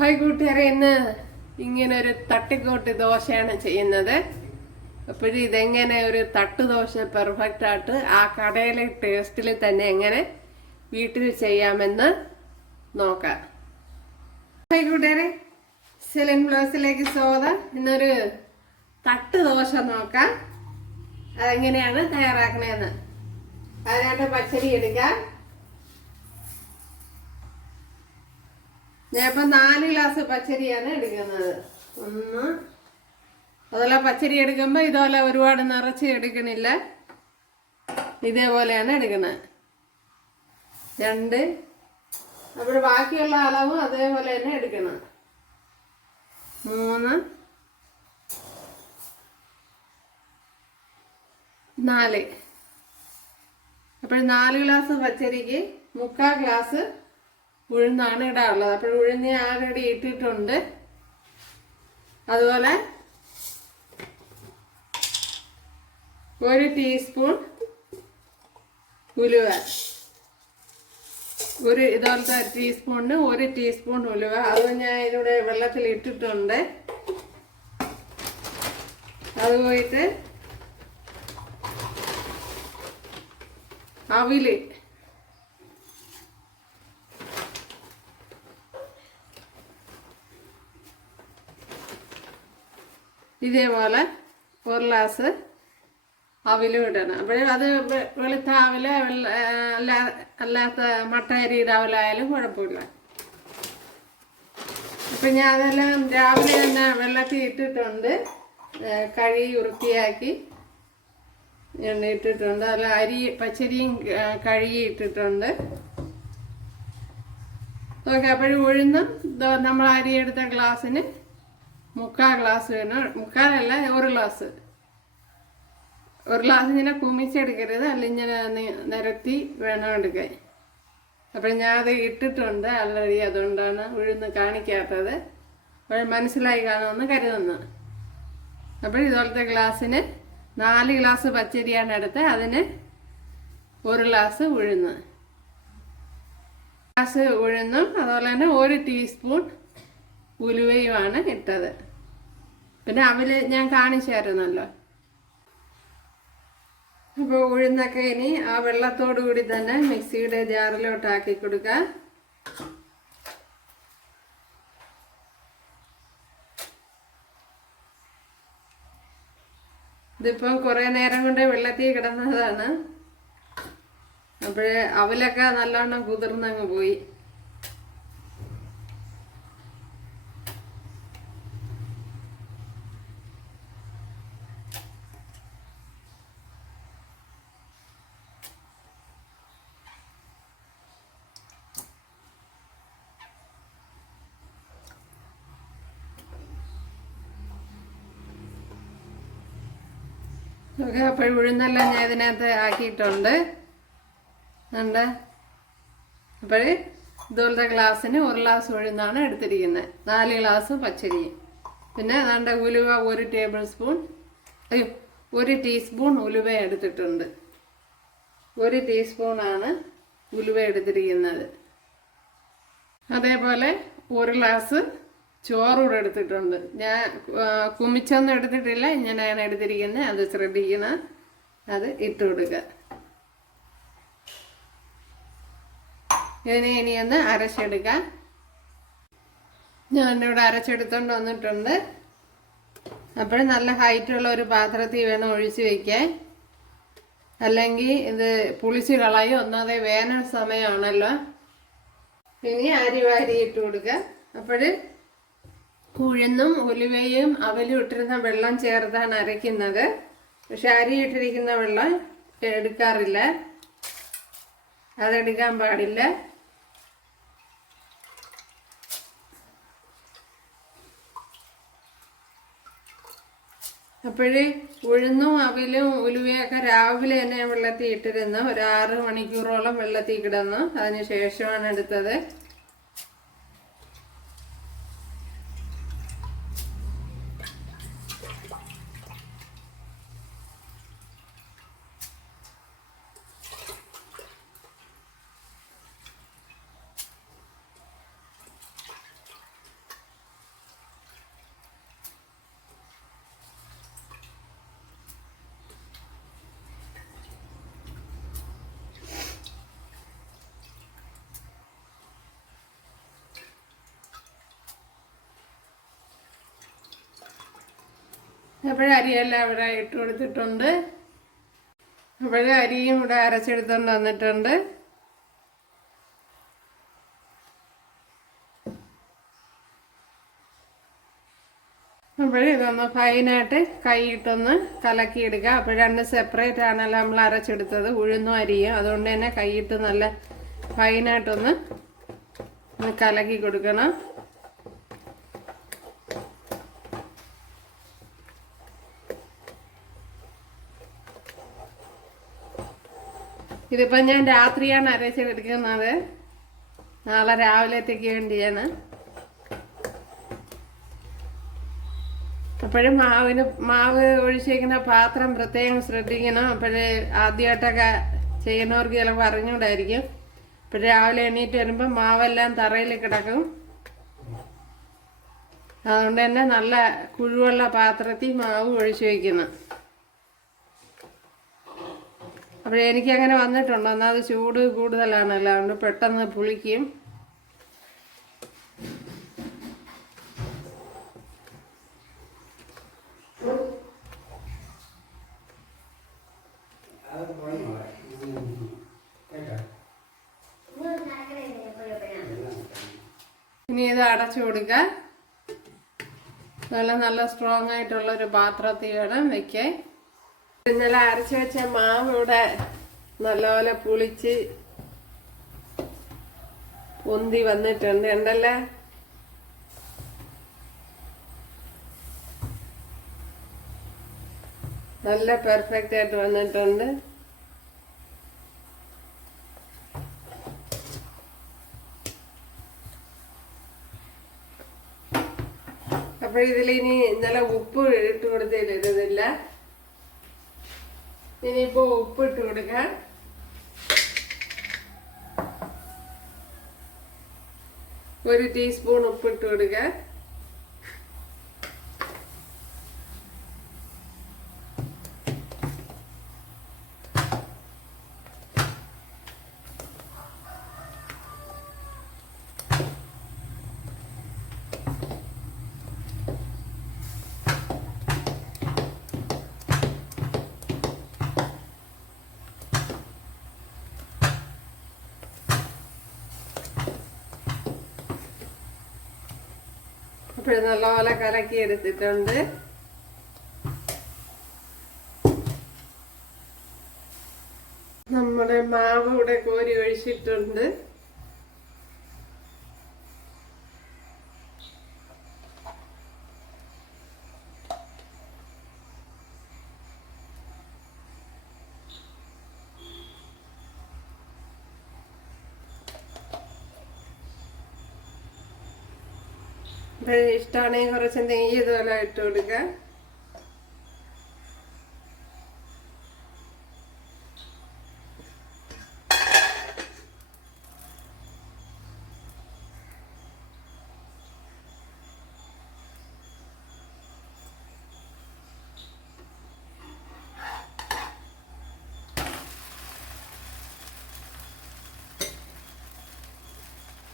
Hi കൂട്ടുകാരെ, ഇന്ന് ഇങ്ങനെ ഒരു തട്ടിക്കോട്ട് ദോശയാണ് ചെയ്യുന്നത്. അപ്പോഴും ഇതെങ്ങനെ ഒരു തട്ട് ദോശ പെർഫെക്റ്റ് ആയിട്ട് ആ കടയിലെ ടേസ്റ്റിൽ തന്നെ എങ്ങനെ വീട്ടിൽ ചെയ്യാമെന്ന് നോക്കാം. ഹായ് കൂട്ടുകാരെ, സെലിൻ ബ്ലോസിലേക്ക് സ്വാഗതം. ഇന്നൊരു തട്ട് ദോശ നോക്കാം, അതെങ്ങനെയാണ് തയ്യാറാക്കണേന്ന്. അതിനായിട്ട് പച്ചരി എടുക്കാം. ഞാൻ ഇപ്പം 4 ഗ്ലാസ് പച്ചരിയാണ് എടുക്കുന്നത്. അതുപോലെ പച്ചരി എടുക്കുമ്പോൾ ഇതുപോലെ ഒരുപാട് നിറച്ച് എടുക്കണില്ല, ഇതേപോലെയാണ് എടുക്കുന്നത്. 2 അപ്പോൾ ബാക്കിയുള്ള അളവും അതേപോലെ തന്നെ എടുക്കണം. 3 4 അപ്പോൾ 4 ഗ്ലാസ് പച്ചരിക്ക് 3/4 ഗ്ലാസ് ഉഴുന്നാണ് ഇടാറുള്ളത്. അപ്പോൾ ഉഴുന്ന് ആൾറെഡി ഇട്ടിട്ടുണ്ട്. അതുപോലെ 1 ടീസ്പൂൺ ഉലുവ, ഇതുപോലത്തെ ടീസ്പൂണിന് 1 ടീസ്പൂൺ ഉലുവ, അത് ഞാൻ ഇതിവിടെ വെള്ളത്തിൽ ഇട്ടിട്ടുണ്ട്. അത് പോയിട്ട് അവില് ഇതേപോലെ 1 ഗ്ലാസ് അവിലും ഇടണം. അപ്പോഴേ അത് വെളുത്ത അവില അല്ലാത്ത മട്ട അരിയുടെ അവലായാലും കുഴപ്പമില്ല. അപ്പം ഞാൻ അതെല്ലാം രാവിലെ തന്നെ വെള്ളത്തിൽ ഇട്ടിട്ടുണ്ട്, കഴുകി വൃത്തിയാക്കി ഇട്ടിട്ടുണ്ട്. അതിൽ പച്ചരിയും കഴുകി ഇട്ടിട്ടുണ്ട്. ഓക്കെ, അപ്പോഴും ഉഴുന്നും നമ്മൾ അരി എടുത്ത ഗ്ലാസ്സിന് 3/4 ഗ്ലാസ് വേണം. 3/4 അല്ല, 1 ഗ്ലാസ്. 1 ഗ്ലാസ് ഇങ്ങനെ കുമിച്ചെടുക്കരുത്, അല്ല ഇങ്ങനെ നിരത്തി വേണം എടുക്കാൻ. അപ്പോൾ ഞാൻ അത് ഇട്ടിട്ടുണ്ട് ആൾറെഡി, അതുകൊണ്ടാണ് ഉഴുന്ന് കാണിക്കാത്തത്. അപ്പോൾ മനസ്സിലായി കാണുമെന്ന് കരുതുന്നു. അപ്പോൾ ഇതുപോലത്തെ ഗ്ലാസ്സിന് 4 ഗ്ലാസ് പച്ചരിയാണ് എടുത്ത്, അതിന് 1 ഗ്ലാസ് ഉഴുന്ന്. ഗ്ലാസ് ഉഴുന്നും അതുപോലെ തന്നെ 1 ടീസ്പൂൺ ഉലുവയുമാണ് ഇട്ടത്. പിന്നെ അവല് ഞാൻ കാണിച്ചായിരുന്നല്ലോ. അപ്പോൾ ഉഴുന്നൊക്കെ ഇനി ആ വെള്ളത്തോടു കൂടി തന്നെ മിക്സിയുടെ ജാറിലോട്ടാക്കി കൊടുക്കാം. ഇതിപ്പം കുറേ നേരം കൊണ്ട് വെള്ളത്തിൽ കിടന്നതാണ്. അപ്പോഴേ അവലൊക്കെ നല്ലോണം കുതിർന്നങ്ങ് പോയി. ഓക്കെ, അപ്പോൾ ഉഴുന്നെല്ലാം ഞാൻ ഇതിനകത്ത് ആക്കിയിട്ടുണ്ട്. ഉണ്ട്. അപ്പോൾ ഇതുപോലത്തെ ഗ്ലാസ്സിന് 1 ഗ്ലാസ് ഉഴുന്നാണ് എടുത്തിരിക്കുന്നത്, 4 ഗ്ലാസ് പച്ചരി. പിന്നെ അതാണ്ട് ഉലുവ 1 ടേബിൾ സ്പൂൺ, 1 ടീസ്പൂൺ ഉലുവ എടുത്തിട്ടുണ്ട്. 1 ടീസ്പൂണാണ് ഉലുവ എടുത്തിരിക്കുന്നത്. അതേപോലെ 1 ഗ്ലാസ് ചോറൂടെ എടുത്തിട്ടുണ്ട്. ഞാൻ കുമിച്ചൊന്നും എടുത്തിട്ടില്ല, ഇങ്ങനെയാണ് എടുത്തിരിക്കുന്നത്. അത് ശ്രദ്ധിക്കണം, അത് ഇട്ട് കൊടുക്കുക. ഇതിനെ ഇനിയൊന്ന് അരച്ചെടുക്കാം. ഞാനിവിടെ അരച്ചെടുത്തോണ്ട് വന്നിട്ടുണ്ട്. അപ്പോൾ നല്ല ഹൈറ്റുള്ള ഒരു പാത്രത്തിൽ വേണം ഒഴിച്ച് വയ്ക്കാൻ, അല്ലെങ്കിൽ ഇത് പുളിച്ച് കളയും. ഒന്നാമതെ വേനൽ സമയമാണല്ലോ. ഇനി അരി വാരി ഇട്ട് കൊടുക്കുക. അപ്പോൾ ഉഴുന്നും ഉലുവയും അവലും ഇട്ടിരുന്ന വെള്ളം ചേർത്താണ് അരയ്ക്കുന്നത്. പക്ഷെ അരി ഇട്ടിരിക്കുന്ന വെള്ളം എടുക്കാറില്ല, അതെടുക്കാൻ പാടില്ല. അപ്പോഴേ ഉഴുന്നും അവിലും ഉലുവയൊക്കെ രാവിലെ തന്നെ വെള്ളത്തിൽ ഇട്ടിരുന്നു. ഒരു 6 മണിക്കൂറോളം വെള്ളത്തിൽ കിടന്നു, അതിന് ശേഷമാണ് എടുത്തത്. അപ്പോഴേ അരിയെല്ലാം ഇവിടെ ഇട്ട് കൊടുത്തിട്ടുണ്ട്. അപ്പോഴേ അരിയും ഇവിടെ അരച്ചെടുത്തുകൊണ്ട് വന്നിട്ടുണ്ട്. അപ്പോഴേ ഇതൊന്ന് ഫൈനായിട്ട് കൈയിട്ടൊന്ന് കലക്കിയെടുക്കുക. അപ്പോൾ രണ്ട് സെപ്പറേറ്റ് ആണല്ലോ നമ്മൾ അരച്ചെടുത്തത്, ഉഴുന്നും അരിയും. അതുകൊണ്ട് തന്നെ കൈയിട്ട് നല്ല ഫൈനായിട്ടൊന്ന് കലക്കി കൊടുക്കണം. ഇതിപ്പോൾ ഞാൻ രാത്രിയാണ് അരച്ചെടുക്കുന്നത്, നാളെ രാവിലത്തേക്ക് വേണ്ടിയാണ്. അപ്പോഴും മാവ് ഒഴിച്ചേക്കുന്ന പാത്രം പ്രത്യേകം ശ്രദ്ധിക്കണം. അപ്പോഴേ ആദ്യമായിട്ടൊക്കെ ചെയ്യുന്നവർക്ക് ചിലപ്പോൾ അറിഞ്ഞുകൂടായിരിക്കും. അപ്പോൾ രാവിലെ എണീറ്റ് വരുമ്പോൾ മാവെല്ലാം തറയിൽ കിടക്കും. അതുകൊണ്ട് തന്നെ നല്ല കുഴിവുള്ള പാത്രത്തിൽ മാവ് ഒഴിച്ചു വയ്ക്കണം. അപ്പോൾ എനിക്കങ്ങനെ വന്നിട്ടുണ്ട്. എന്നാൽ അത് ചൂട് കൂടുതലാണല്ലോ, അതുകൊണ്ട് പെട്ടെന്ന് പുളിക്കും. ഇനി ഇത് അടച്ചു കൊടുക്കുക. നല്ല സ്ട്രോങ് ആയിട്ടുള്ളൊരു പാത്രത്തിൽ വേണം വെക്കാൻ. ഇന്നലെ അരച്ചു വെച്ച മാവ് ഇവിടെ നല്ലപോലെ പുളിച്ച് പൊന്തി വന്നിട്ടുണ്ട്. ഉണ്ടല്ലേ, നല്ല പെർഫെക്റ്റ് ആയിട്ട് വന്നിട്ടുണ്ട്. അപ്പോൾ ഇതിലിനി ഇന്നലെ ഉപ്പ് ഇട്ട് കൊടുത്തില്ല. ഇനിയിപ്പോൾ ഉപ്പ് ഇട്ട് കൊടുക്കാം. ഒരു ടീസ്പൂൺ ഉപ്പ് ഇട്ട് കൊടുക്കുക. അപ്പോൾ നല്ലപോലെ കലക്കി എടുത്തിട്ടുണ്ട്. നമ്മുടെ മാവ് ഇവിടെ കോരി ഒഴിച്ചിട്ടുണ്ട്. ഇഷ്ടമാണെങ്കിൽ കുറച്ച് നെയ്യ് ഇതുപോലെ ഇട്ട് കൊടുക്കുക.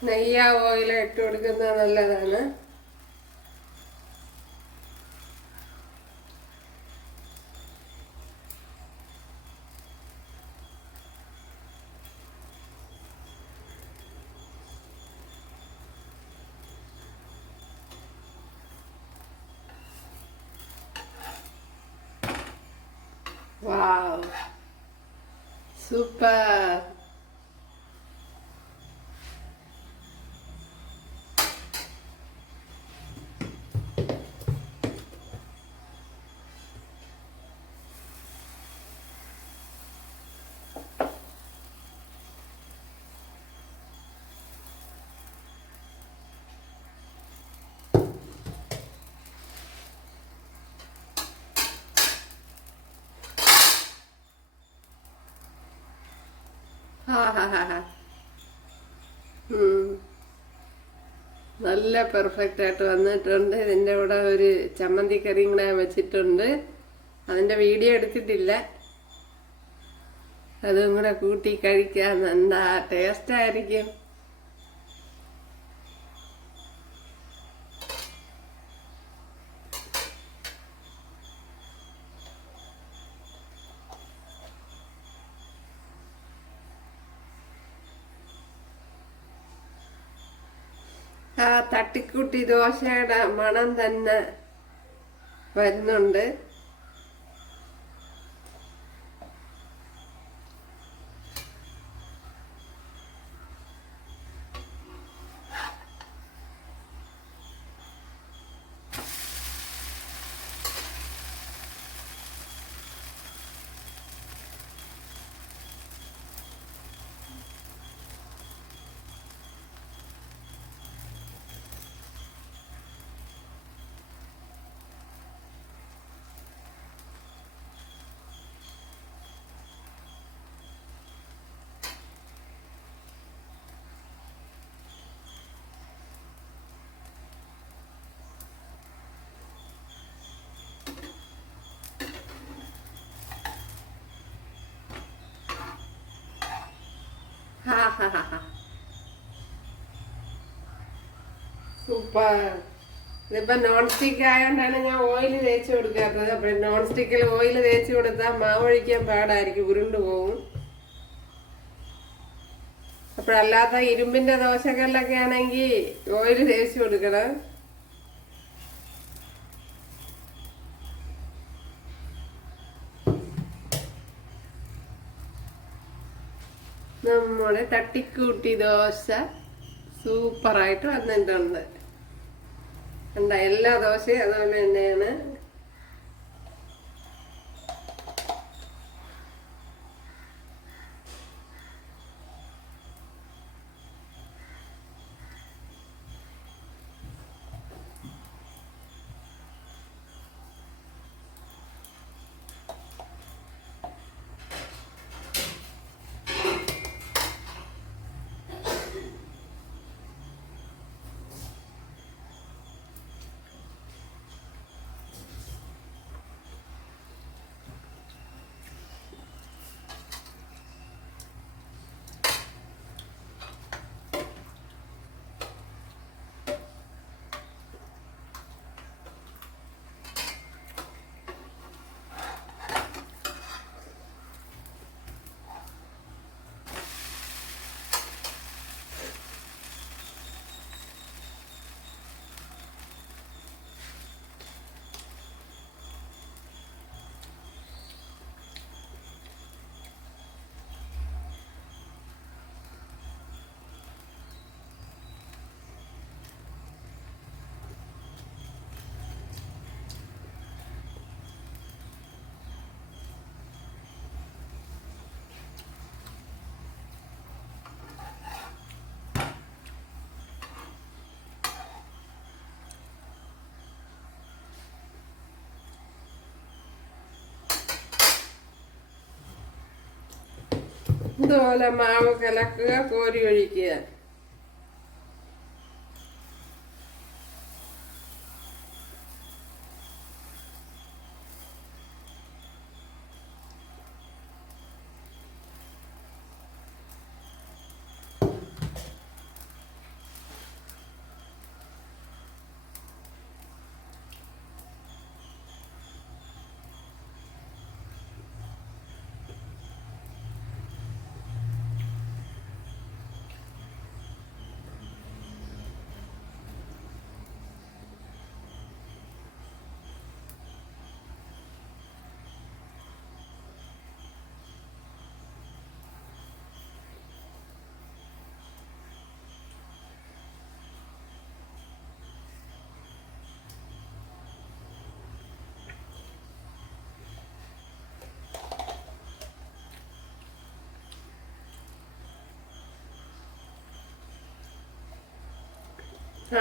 നെയ്യ ഓയിൽ ഇട്ട് കൊടുക്കുന്നത് നല്ലതാണ്. Wow, super. നല്ല പെർഫെക്റ്റ് ആയിട്ട് വന്നിട്ടുണ്ട്. ഇതിൻ്റെ കൂടെ ഒരു ചമ്മന്തി കറിയും കൂടെ വെച്ചിട്ടുണ്ട്. അതിൻ്റെ വീഡിയോ എടുത്തിട്ടില്ല. അതും കൂടെ കൂട്ടി കഴിക്കാൻ എന്താ ടേസ്റ്റായിരിക്കും. ആ തട്ടിക്കൂട്ടി ദോശയുടെ മണം തന്നെ വരുന്നുണ്ട്. സൂപ്പർ. ഇതിപ്പോ നോൺ സ്റ്റിക്ക് ആയതുകൊണ്ടാണ് ഞാൻ ഓയിൽ തേച്ച് കൊടുക്കാത്തത്. അപ്പൊ നോൺ സ്റ്റിക്കിൽ ഓയിൽ തേച്ച് കൊടുത്താൽ മാവൊഴിക്കാൻ പാടായിരിക്കും, ഉരുണ്ടു പോകും. അപ്പോഴല്ലാത്ത ഇരുമ്പിന്റെ ദോശക്കല്ലൊക്കെ ആണെങ്കിൽ ഓയിൽ തേച്ച് കൊടുക്കണം. നമ്മുടെ തട്ടിക്കൂട്ടി ദോശ സൂപ്പറായിട്ട് വന്നിട്ടുണ്ട്. കണ്ട, എല്ലാ ദോശയും അതുപോലെ തന്നെയാണ്. ഇതുപോലെ മാവ് കലക്കുക, കോരി ഒഴിക്കുക.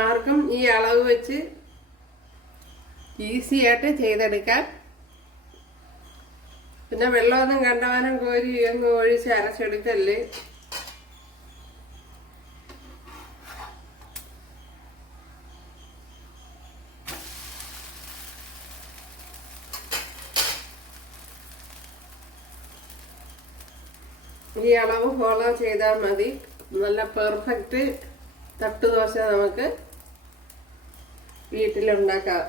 ആർക്കും ഈ അളവ് വെച്ച് ഈസി ആയിട്ട് ചെയ്തെടുക്കാം. പിന്നെ വെള്ളമൊന്നും കണ്ടവാനം കോരി അങ്ങ് ഒഴിച്ച് അരച്ചെടുക്കല്ലേ. ഈ അളവ് ഫോളോ ചെയ്താൽ മതി. നല്ല പെർഫെക്റ്റ് തട്ടുദോശ നമുക്ക് വീട്ടിലുണ്ടാക്കാം.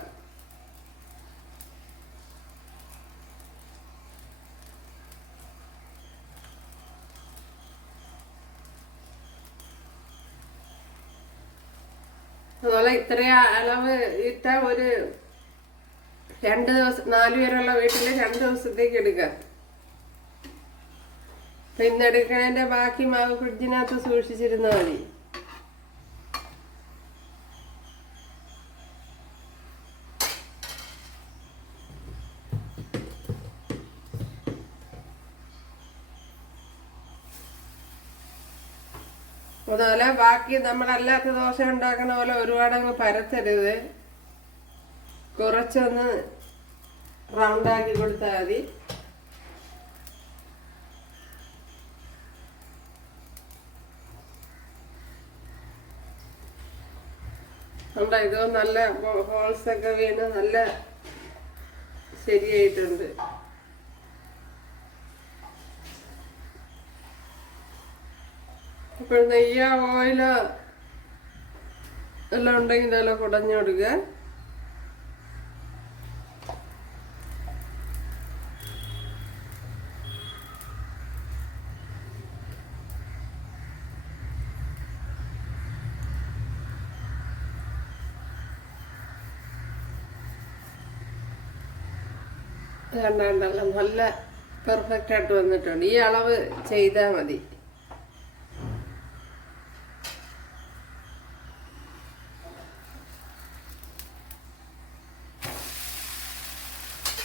അതുപോലെ ഇത്രയും അളവ് ഇട്ട ഒരു 2 ദിവസം 4 പേരുള്ള വീട്ടിൽ 2 ദിവസത്തേക്ക് എടുക്കാം. പിന്നെ എടുക്കണതിന്റെ ബാക്കി മാവ് ഫ്രിഡ്ജിനകത്ത് സൂക്ഷിച്ചിരുന്നാൽ മതി. അതുപോലെ ബാക്കി നമ്മളല്ലാത്ത ദോശ ഉണ്ടാക്കുന്ന പോലെ ഒരുപാടങ്ങ് പരത്തരുത്. കുറച്ചൊന്ന് റൗണ്ടാക്കി കൊടുത്താൽ മതി. നമ്മുടെ ഇത് നല്ല ഹോൾസൊക്കെ വീണ് നല്ല ശരിയായിട്ടുണ്ട്. ഇപ്പോൾ നെയ്യോ ഓയിലോ എല്ലാം ഉണ്ടെങ്കിൽ ഇതെല്ലാം കുടഞ്ഞു കൊടുക്കുക. കണ്ടല്ലോ നല്ല പെർഫെക്റ്റ് ആയിട്ട് വന്നിട്ടുണ്ട്. ഈ അളവ് ചെയ്താൽ മതി.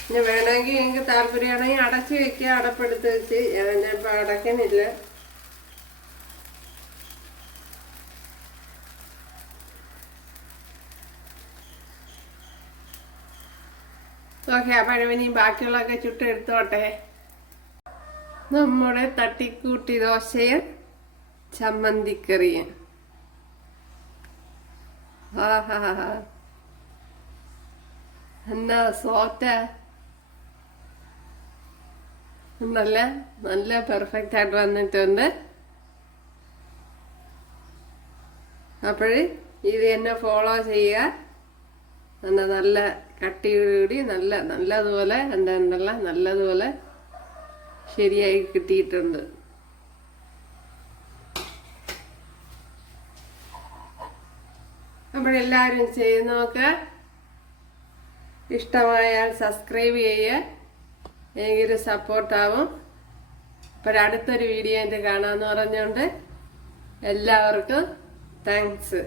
ഇനി വേണമെങ്കിൽ എനിക്ക് താല്പര്യമാണെങ്കിൽ അടച്ച് വെക്കുക. അടപ്പെടുത്ത് വെച്ച് ഞാനിപ്പോൾ അടയ്ക്കണില്ല. ഓക്കെ, അപ്പോഴിനി ബാക്കിയുള്ളതൊക്കെ ചുട്ടെടുത്തോട്ടെ. നമ്മുടെ തട്ടിക്കൂട്ടി ദോശയും ചമ്മന്തിക്കറിയും. ആഹാ, എന്നാ സോഫ്റ്റാ. നല്ല പെർഫെക്റ്റ് ആയിട്ട് വന്നിട്ടുണ്ട്. അപ്പോൾ ഇത് തന്നെ ഫോളോ ചെയ്യുക. നല്ല കട്ടിയോടുകൂടി നല്ലതുപോലെ നല്ലതുപോലെ ശരിയായി കിട്ടിയിട്ടുണ്ട്. അപ്പോഴെല്ലാവരും ചെയ്ത് നോക്കുക. ഇഷ്ടമായാൽ സബ്സ്ക്രൈബ് ചെയ്യുക. എനിക്കൊരു സപ്പോർട്ടാവും. അപ്പോഴടുത്തൊരു വീഡിയോ കാണാമെന്ന് പറഞ്ഞുകൊണ്ട് എല്ലാവർക്കും താങ്ക്സ്.